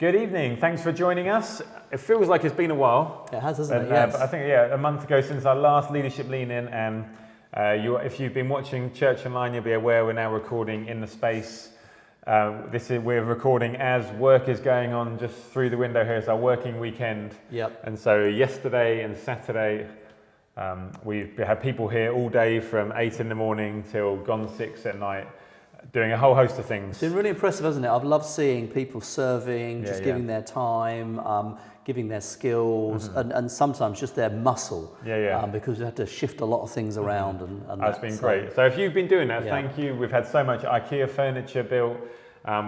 Good evening. Thanks for joining us. It feels like it's been a while. It has, hasn't it? Yes. But I think, a month ago since our last Leadership Lean-In, and if you've been watching Church Online, you'll be aware we're now recording in the space. We're recording as work is going on just through the window here. It's our working weekend. Yep. And so yesterday and Saturday, we've had people here all day from 8 in the morning till gone 6 at night, doing a whole host of things. It's been really impressive, hasn't it? I've loved seeing people serving, giving their time, giving their skills, and sometimes just their muscle. Because we had to shift a lot of things around. And that's been great. So if you've been doing that, thank you. We've had so much IKEA furniture built.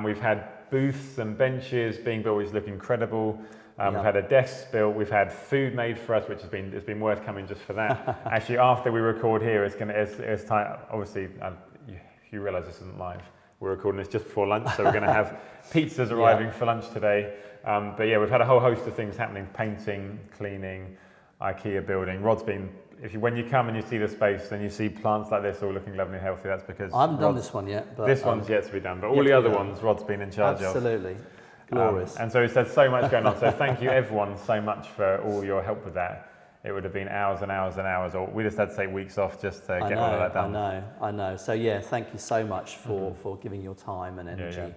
We've had booths and benches being built, which look incredible. We've had a desk built. We've had food made for us, which it's been worth coming just for that. Actually, after we record here, it's time. Obviously, you realise this isn't live. We're recording this just before lunch, so we're going to have pizzas arriving for lunch today. We've had a whole host of things happening: painting, cleaning, IKEA building. Rod's been. When you come and you see the space, then you see plants like this all looking lovely and healthy. That's because I haven't done this one yet. But this one's yet to be done, but all the other ones, Rod's been in charge of. Absolutely, glorious. And so there's so much going on. So thank you everyone so much for all your help with that. It would have been hours and hours and hours, or we just had to take weeks off just to get all of that done. I know. So thank you so much for giving your time and energy.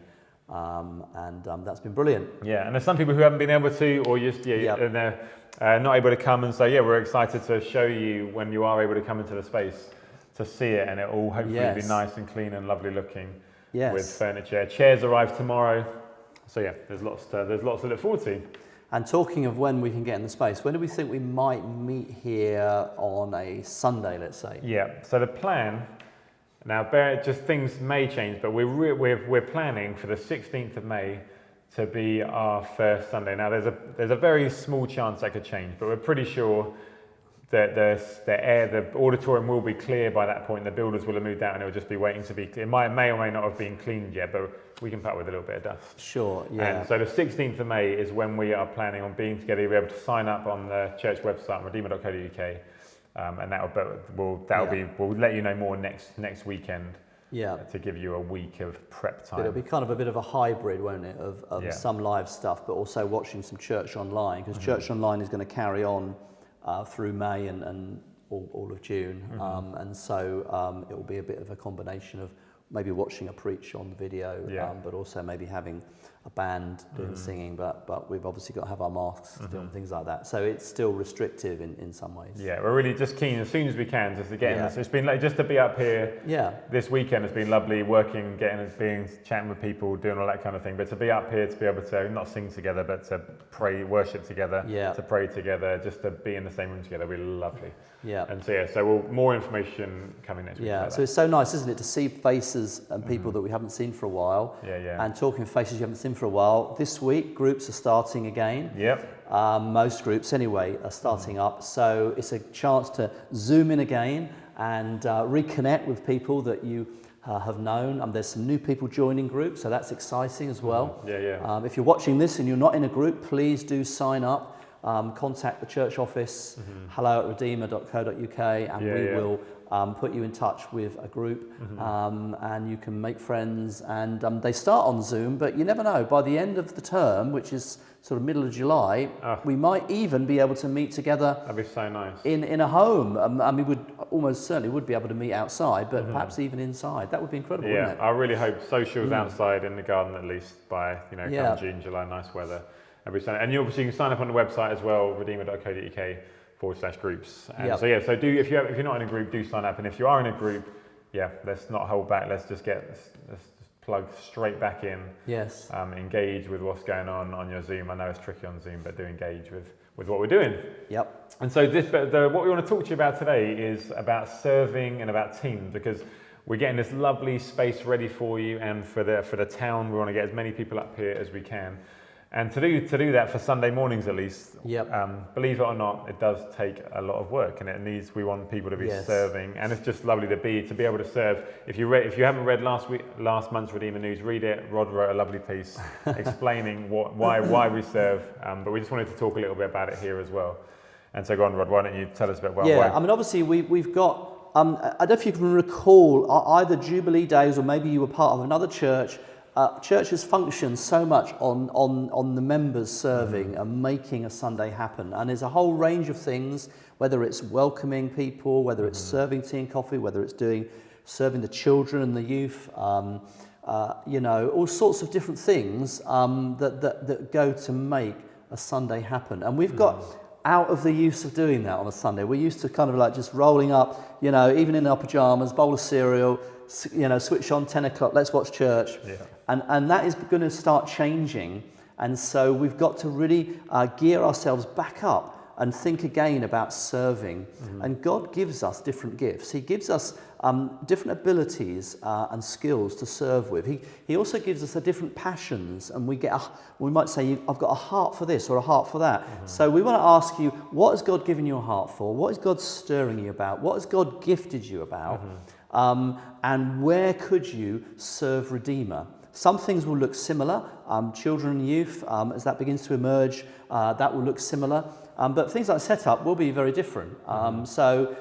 That's been brilliant. Yeah, and there's some people who haven't been able to, or just and they're not able to come, and so we're excited to show you when you are able to come into the space to see it, and it will hopefully be nice and clean and lovely looking with furniture. Chairs arrive tomorrow, so there's lots to look forward to. And talking of when we can get in the space, when do we think we might meet here on a Sunday, let's say? Yeah, so the plan, now things may change, but we're planning for the 16th of May to be our first Sunday. Now there's a very small chance that could change, but we're pretty sure that the auditorium will be clear by that point. The builders will have moved out and it will just be waiting to be clear. It may or may not have been cleaned yet, but we can put up with a little bit of dust. Sure, yeah. And so the 16th of May is when we are planning on being together. You'll be able to sign up on the church website, redeemer.co.uk, and we'll let you know more next weekend. To give you a week of prep time. It'll be kind of a bit of a hybrid, won't it, of some live stuff, but also watching some Church Online, because Church Online is going to carry on through May and all of June, and so it will be a bit of a combination of maybe watching a preach on the video, but also maybe having a band doing singing, but we've obviously got to have our masks still and things like that. So it's still restrictive in some ways. Yeah, we're really just keen as soon as we can just to get in this. It's been just to be up here this weekend has been lovely, working, chatting with people, doing all that kind of thing. But to be up here, to be able to not sing together, but to pray, worship together, to pray together, just to be in the same room together, really lovely. Yeah. And so more information coming next week. Yeah, so it's so nice, isn't it, to see faces and people that we haven't seen for a while. And talking of faces you haven't seen for a while. This week, groups are starting again. Most groups, anyway, are starting up. So it's a chance to zoom in again and reconnect with people that you have known. There's some new people joining groups, so that's exciting as well. If you're watching this and you're not in a group, please do sign up. Contact the church office, hello@redeemer.co.uk, and we will put you in touch with a group, and you can make friends. And they start on Zoom, but you never know. By the end of the term, which is sort of middle of July, we might even be able to meet together. That'd be so nice. In a home. We would almost certainly would be able to meet outside, but perhaps even inside. That would be incredible, wouldn't it? I really hope socials outside in the garden at least by come June, July, nice weather. Every Sunday. And you can sign up on the website as well, redeemer.co.uk/groups. And so if you're not in a group, do sign up. And if you are in a group, let's not hold back. Let's just plug straight back in. Yes. Engage with what's going on your Zoom. I know it's tricky on Zoom, but do engage with what we're doing. Yep. And so what we want to talk to you about today is about serving and about teams, because we're getting this lovely space ready for you and for the town. We want to get as many people up here as we can. And to do that for Sunday mornings at least, believe it or not, it does take a lot of work, and we want people to be serving, and it's just lovely to be able to serve. If you haven't read last month's Redeemer News, read it. Rod wrote a lovely piece explaining why we serve, but we just wanted to talk a little bit about it here as well. And so go on, Rod, why don't you tell us a bit about why? Obviously we've got, I don't know if you can recall either Jubilee Days or maybe you were part of another church churches function so much on the members serving and making a Sunday happen. And there's a whole range of things, whether it's welcoming people, whether it's serving tea and coffee, whether it's serving the children and the youth, all sorts of different things that go to make a Sunday happen. And we've got out of the use of doing that on a Sunday. We're used to kind of like just rolling up, even in our pajamas, bowl of cereal, switch on 10 o'clock, let's watch church. Yeah. And that is going to start changing. And so we've got to really gear ourselves back up and think again about serving. And God gives us different gifts. He gives us different abilities and skills to serve with. He also gives us different passions, and we might say, I've got a heart for this or a heart for that. So we want to ask you, what has God given you a heart for? What is God stirring you about? What has God gifted you about? And where could you serve Redeemer? Some things will look similar. Children and youth, as that begins to emerge, that will look similar. But things like setup will be very different. So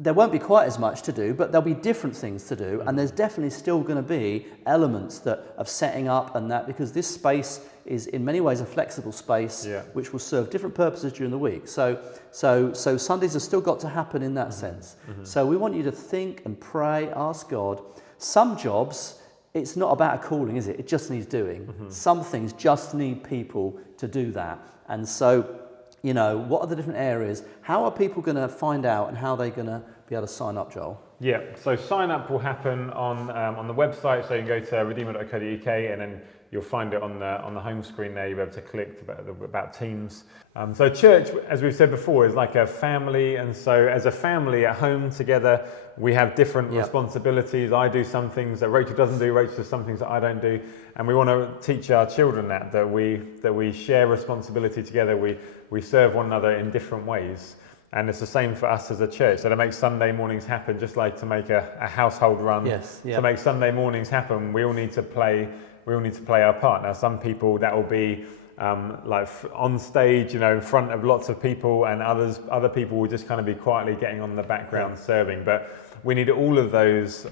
there won't be quite as much to do, but there'll be different things to do. And there's definitely still going to be elements of setting up and that, because this space is in many ways a flexible space, which will serve different purposes during the week. So Sundays have still got to happen in that sense. So we want you to think and pray, ask God. Some jobs, it's not about a calling, is it? It just needs doing. Some things just need people to do that. And so, what are the different areas? How are people going to find out, and how are they going to be able to sign up, Joel? Yeah, so sign up will happen on the website. So you can go to redeemer.co.uk, and then you'll find it on the home screen there. You'll be able to click about Teams. So church, as we've said before, is like a family. And so as a family at home together, we have different responsibilities. I do some things that Rachel doesn't do. Rachel does some things that I don't do. And we want to teach our children that we share responsibility together. We serve one another in different ways. And it's the same for us as a church. So to make Sunday mornings happen, just like to make a household run, to make Sunday mornings happen, we all need to play our part. Now, some people that will be like on stage, in front of lots of people, and other people will just kind of be quietly getting on the background serving. But we need all of those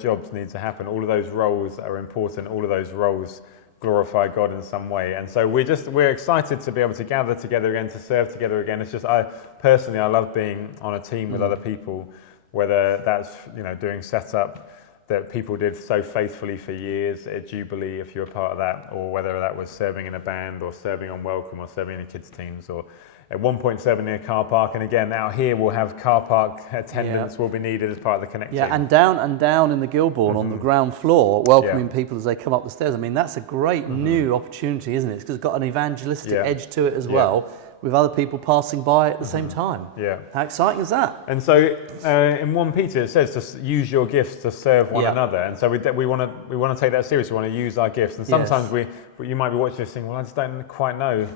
jobs need to happen. All of those roles are important. All of those roles glorify God in some way. And so we're excited to be able to gather together again, to serve together again. It's just, I love being on a team with other people, whether that's, doing setup that people did so faithfully for years at Jubilee, if you're a part of that, or whether that was serving in a band or serving on Welcome or serving in kids teams, or at one point serving in a car park. And again, out here we'll have car park attendance will be needed as part of the Connect team. And down in the Gilbourne on the ground floor, welcoming people as they come up the stairs. I mean, that's a great new opportunity, isn't it? Because it's got an evangelistic edge to it as well, with other people passing by at the same time. Yeah. How exciting is that? And so in 1 Peter it says to use your gifts to serve one another. And so we want to take that seriously. We want to use our gifts. And sometimes you might be watching this thing, well, I just don't quite know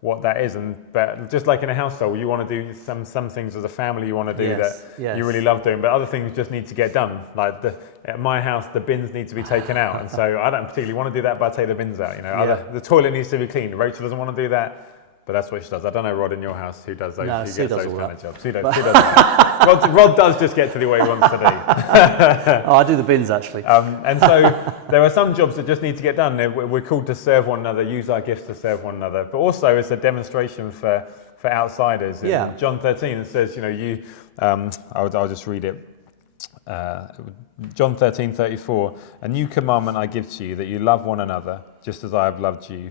what that is, but just like in a household, you want to do some things as a family you want to do that you really love doing, but other things just need to get done. Like at my house, the bins need to be taken out, and so I don't particularly want to do that, but I take the bins out. The toilet needs to be cleaned. Rachel doesn't want to do that, but that's what she does. I don't know, Rod, in your house, who does those? No, who Sue gets does those all kind that. of jobs? Sue does. Rod does just get to do what he wants to do. I do the bins, actually. And so there are some jobs that just need to get done. We're called to serve one another, use our gifts to serve one another. But also it's a demonstration for outsiders. In John 13, it says, I'll just read it. John 13:34, a new commandment I give to you, that you love one another, just as I have loved you.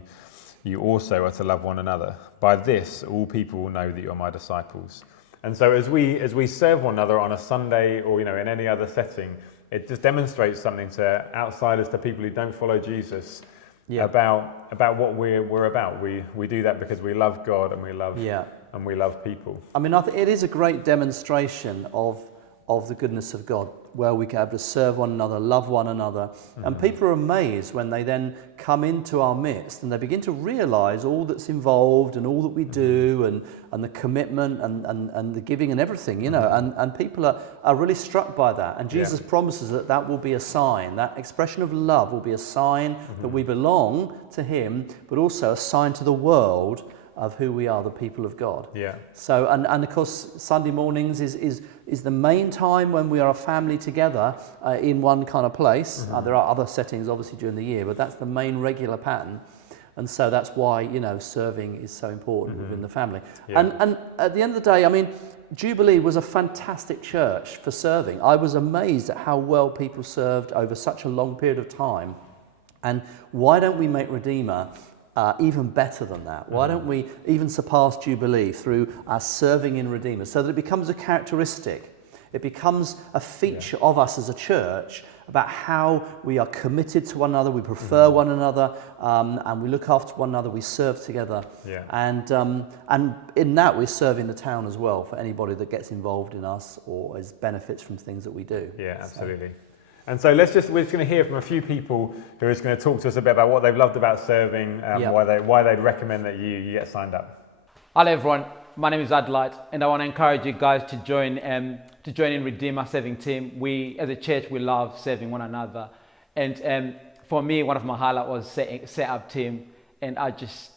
You also are to love one another. By this, all people will know that you are my disciples. And so as we serve one another on a Sunday or in any other setting, it just demonstrates something to outsiders, to people who don't follow Jesus, about what we're about. We do that because we love God and we love people. I mean, I think it is a great demonstration of the goodness of God, where we can able to serve one another, love one another. And people are amazed when they then come into our midst and they begin to realise all that's involved and all that we do and the commitment and the giving and everything, and people are really struck by that. And Jesus promises that will be a sign, that expression of love will be a sign that we belong to him, but also a sign to the world of who we are, the people of God. Yeah. So, and of course, Sunday mornings is the main time when we are a family together in one kind of place. There are other settings, obviously, during the year, but that's the main regular pattern. And so that's why, serving is so important within the family. Yeah. And at the end of the day, I mean, Jubilee was a fantastic church for serving. I was amazed at how well people served over such a long period of time. And why don't we make Redeemer even better than that? Why don't we even surpass Jubilee through our serving in Redeemer, so that it becomes a characteristic, it becomes a feature of us as a church, about how we are committed to one another, we prefer one another, and we look after one another, we serve together. Yeah. And in that, we're serving the town as well, for anybody that gets involved in us or is benefits from things that we do. Yeah, absolutely. And so we're just going to hear from a few people who are just going to talk to us a bit about what they've loved about serving, why they'd recommend that you get signed up. Hello everyone, my name is Adlight, and I want to encourage you guys to join in Redeemer Serving Team. We, as a church, we love serving one another. And for me, one of my highlights was set up team. And I just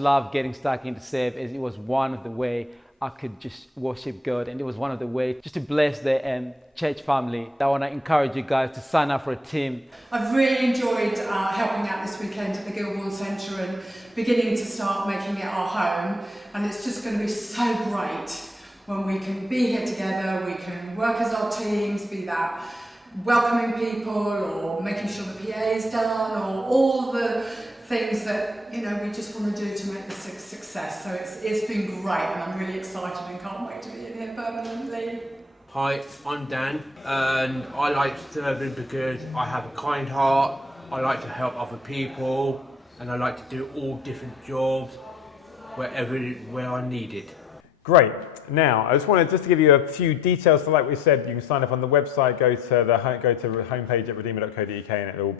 love getting stuck into serve, as it was one of the way I could just worship God. And it was one of the ways just to bless the church family. I want to encourage you guys to sign up for a team. I've really enjoyed helping out this weekend at the Guildhall Centre and beginning to start making it our home. And it's just going to be so great when we can be here together, we can work as our teams, be that welcoming people or making sure the PA is done, or all the things that we just want to do to make this a success. So it's been great, and I'm really excited and can't wait to be in here permanently. Hi, I'm Dan, and I like serving because I have a kind heart, I like to help other people, and I like to do all different jobs where I need it. Great. Now, I just wanted to give you a few details. So like we said, you can sign up on the website, go to the homepage at redeemer.co.uk, and it'll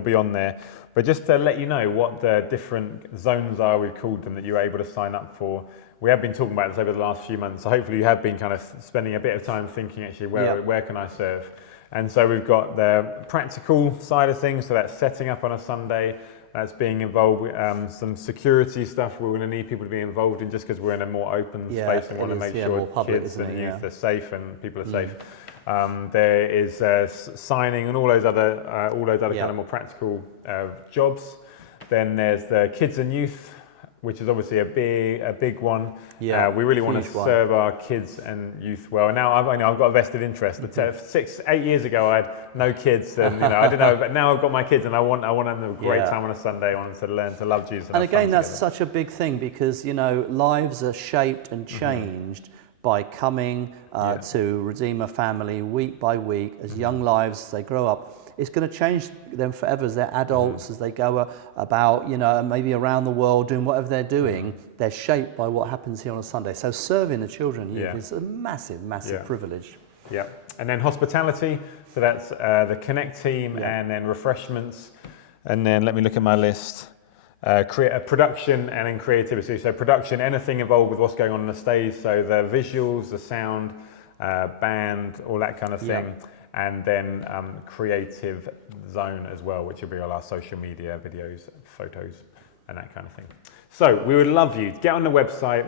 be on there. But just to let you know what the different zones are, we've called them, that you're able to sign up for. We have been talking about this over the last few months, so hopefully you have been kind of spending a bit of time thinking, actually, where can I serve? And so we've got the practical side of things, so that's setting up on a Sunday. That's being involved with some security stuff we're going to need people to be involved in, just because we're in a more open space and want to make sure kids and youth are safe and people are safe. There is signing and all those other kind of more practical jobs. Then there's the kids and youth, which is obviously a big one. Yeah, we really want to serve our kids and youth well. And now I've got a vested interest. 8 years ago, I had no kids, and I didn't know. But now I've got my kids, and I want them to have a great time on a Sunday. I want them to learn to love Jesus. And again, that's such a big thing, because lives are shaped and changed by coming to Redeemer family week by week as young lives as they grow up. It's going to change them forever as they're adults, as they go about, maybe around the world doing whatever they're doing. They're shaped by what happens here on a Sunday. So serving the children is a massive privilege. Yeah. And then hospitality. So that's the Connect team, and then refreshments. And then let me look at my list. Production and then creativity. So production, anything involved with what's going on the stage. So the visuals, the sound, band, all that kind of thing. Yeah. And then creative zone as well, which will be all our social media, videos, photos, and that kind of thing. So we would love you to get on the website,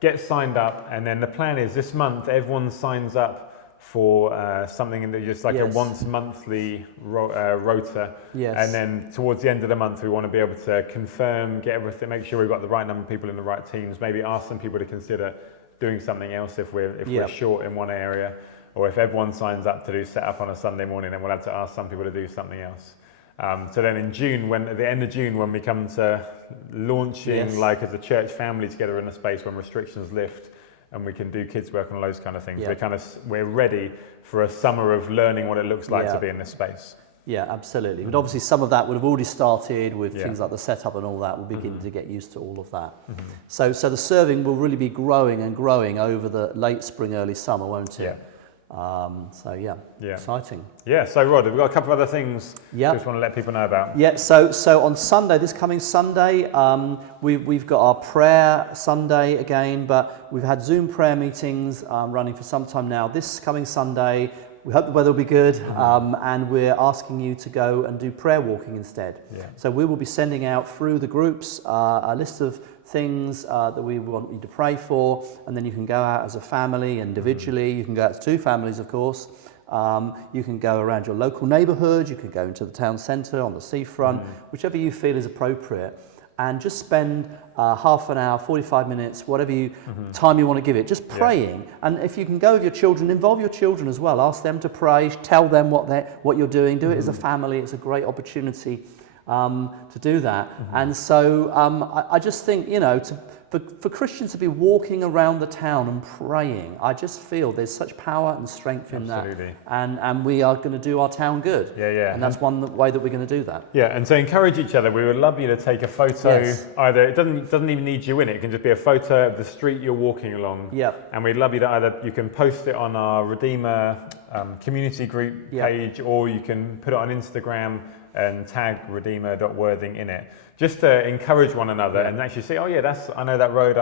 get signed up, and then the plan is this month everyone signs up for something that just like a once monthly rota. Yes. And then towards the end of the month, we want to be able to confirm, get everything, make sure we've got the right number of people in the right teams, maybe ask some people to consider doing something else if we're short in one area. Or if everyone signs up to do set up on a Sunday morning, then we'll have to ask some people to do something else. So then in June, at the end of June, when we come to launching like as a church family together in a space when restrictions lift and we can do kids work and all those kind of things, we're ready for a summer of learning what it looks like to be in this space. Yeah, absolutely. But obviously some of that would have already started with things like the setup and all that. We'll begin to get used to all of that. So the serving will really be growing and growing over the late spring, early summer, won't it? Yeah. Exciting. Yeah, so Rod, we've got a couple of other things we just want to let people know about. Yeah, so on Sunday, this coming Sunday, we've got our prayer Sunday again, but we've had Zoom prayer meetings running for some time now. This coming Sunday, We hope the weather will be good, and we're asking you to go and do prayer walking instead. Yeah. So we will be sending out through the groups a list of things that we want you to pray for, and then you can go out as a family, individually. You can go out as 2 families, of course. You can go around your local neighbourhood. You can go into the town centre, on the seafront, whichever you feel is appropriate. And just spend half an hour, 45 minutes, whatever time you want to give it, just praying. Yeah. And if you can go with your children, involve your children as well. Ask them to pray, tell them what you're doing. Do it as a family. It's a great opportunity to do that. And so I just think, you know, for Christians to be walking around the town and praying, I just feel there's such power and strength in that. And we are going to do our town good. Yeah. And that's one way that we're going to do that. Yeah, and to encourage each other, we would love you to take a photo. Yes. Either, it doesn't even need you in it. It can just be a photo of the street you're walking along. Yep. And we'd love you to either, you can post it on our Redeemer community group page, or you can put it on Instagram and tag redeemer.worthing in it, just to encourage one another and actually say, oh yeah, I know that road,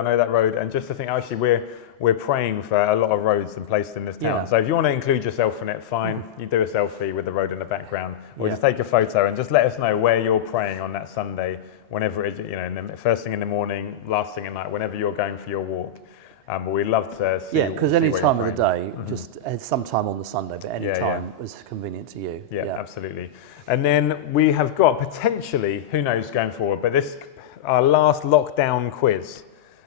and just to think, actually we're praying for a lot of roads and places in this town. So if you want to include yourself in it, fine, you do a selfie with the road in the background, or just take a photo and just let us know where you're praying on that Sunday, whenever it is, you know, in the first thing in the morning, last thing at night, whenever you're going for your walk. But we'd love to see. Yeah, because any time of the day, just some time on the Sunday, but any time is convenient to you. Yeah, absolutely. And then we have got potentially, who knows going forward, but our last lockdown quiz.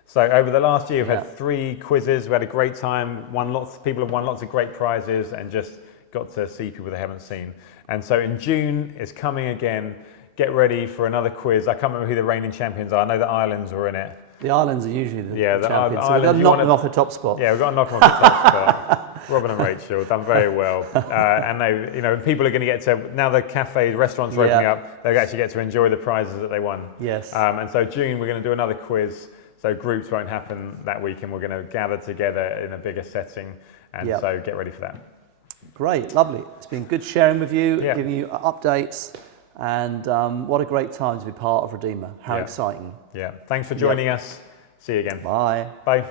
So over the last year, we've had 3 quizzes. We had a great time. People have won lots of great prizes and just got to see people they haven't seen. And so in June, it's coming again. Get ready for another quiz. I can't remember who the reigning champions are. I know the Islands were in it. The Islands are usually the champions. So we've got to knock them off the top spot. Yeah, we've got to knock them off the top spot. Robin and Rachel done very well. And they, you know, people are going to get to, now the cafes, restaurants are opening up, they'll actually get to enjoy the prizes that they won. Yes. And so June, we're going to do another quiz. So groups won't happen that week, and we're going to gather together in a bigger setting. And so get ready for that. Great, lovely. It's been good sharing with you, giving you updates. And what a great time to be part of Redeemer. How exciting. Yeah. Thanks for joining us. See you again. Bye. Bye.